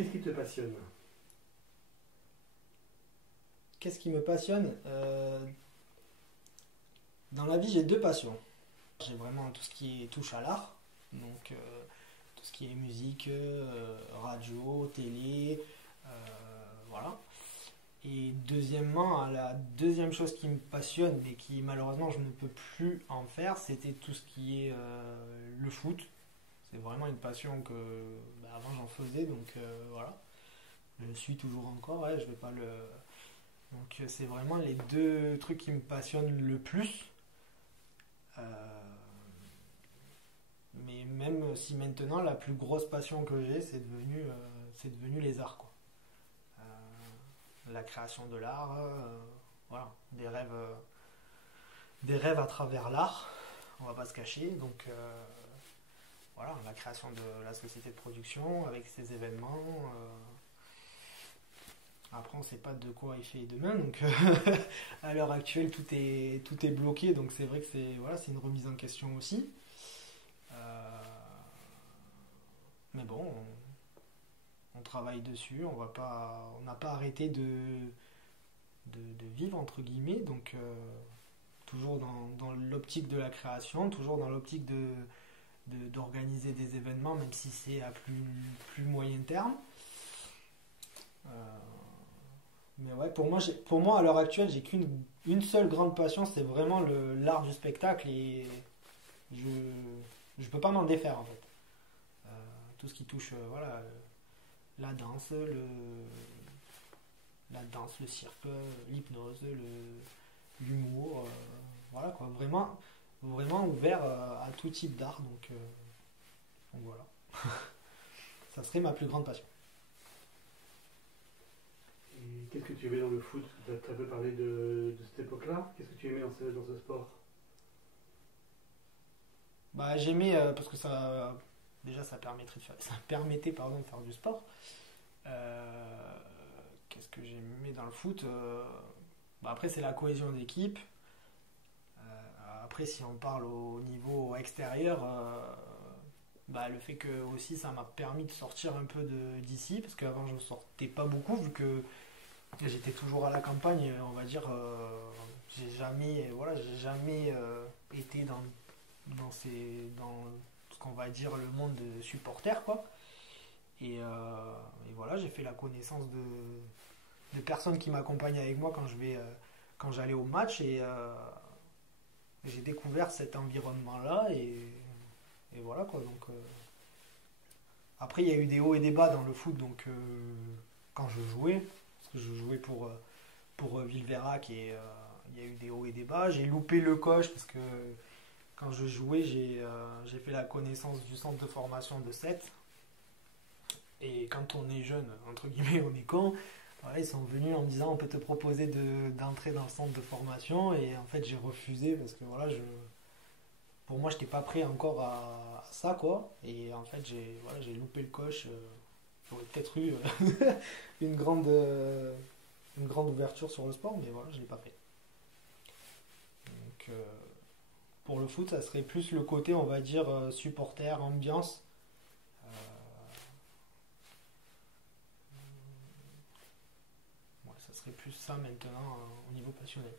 Qu'est-ce qui te passionne? Qu'est-ce qui me passionne? Dans la vie, j'ai deux passions. J'ai vraiment tout ce qui touche à l'art, donc tout ce qui est musique, radio, télé, voilà. Et deuxièmement, la deuxième chose qui me passionne, mais qui malheureusement je ne peux plus en faire, c'était tout ce qui est le foot. C'est vraiment une passion que avant j'en faisais, donc voilà. Je le suis toujours encore, ouais, je vais pas le. Donc c'est vraiment les deux trucs qui me passionnent le plus. Euh, mais même si maintenant la plus grosse passion que j'ai, c'est devenu les arts, quoi. La création de l'art, voilà, des rêves à travers l'art, on va pas se cacher. Donc voilà, la création de la société de production avec ses événements. Après, on ne sait pas de quoi il fait demain, donc à l'heure actuelle, tout est bloqué, donc c'est vrai que c'est une remise en question aussi. Mais bon, on travaille dessus, on n'a pas arrêté de vivre, entre guillemets, donc toujours dans l'optique de la création, toujours dans l'optique d'organiser des événements, même si c'est à plus moyen terme. Mais ouais, pour moi à l'heure actuelle, j'ai qu'une seule grande passion, c'est vraiment l'art du spectacle et je peux pas m'en défaire en fait. Tout ce qui touche voilà, la danse, le cirque, l'hypnose, l'humour, voilà quoi, vraiment, vraiment ouvert à tout type d'art, donc voilà. Ça serait ma plus grande passion. Et qu'est-ce que tu aimais dans le foot? Tu as un peu parlé de cette époque-là. Qu'est-ce que tu aimais dans ce sport? Bah, j'aimais parce que déjà ça permettait pardon, de faire du sport. Euh, Qu'est-ce que j'aimais dans le foot? Après, c'est la cohésion d'équipe. Après, si on parle au niveau extérieur, le fait que aussi ça m'a permis de sortir un peu d'ici, parce qu'avant je ne sortais pas beaucoup, vu que j'étais toujours à la campagne, on va dire. J'ai jamais été dans ce qu'on va dire le monde de supporters, quoi. Et voilà, j'ai fait la connaissance de personnes qui m'accompagnent avec moi quand j'allais au match et j'ai découvert cet environnement-là et voilà quoi. Donc après il y a eu des hauts et des bas dans le foot, donc quand je jouais, parce que je jouais pour Villeverac et il y a eu des hauts et des bas. J'ai loupé le coach parce que quand je jouais, j'ai fait la connaissance du centre de formation de Sète. Et quand on est jeune, entre guillemets, on est con, voilà, ils sont venus en me disant on peut te proposer d'entrer dans le centre de formation. Et en fait, j'ai refusé parce que voilà, pour moi, je n'étais pas prêt encore à ça, quoi. Et en fait, j'ai loupé le coche. J'aurais peut-être eu une une grande ouverture sur le sport, mais voilà, je ne l'ai pas fait. Donc, pour le foot, ça serait plus le côté, on va dire, supporter, ambiance. Ouais, ça serait plus ça maintenant au niveau passionnel.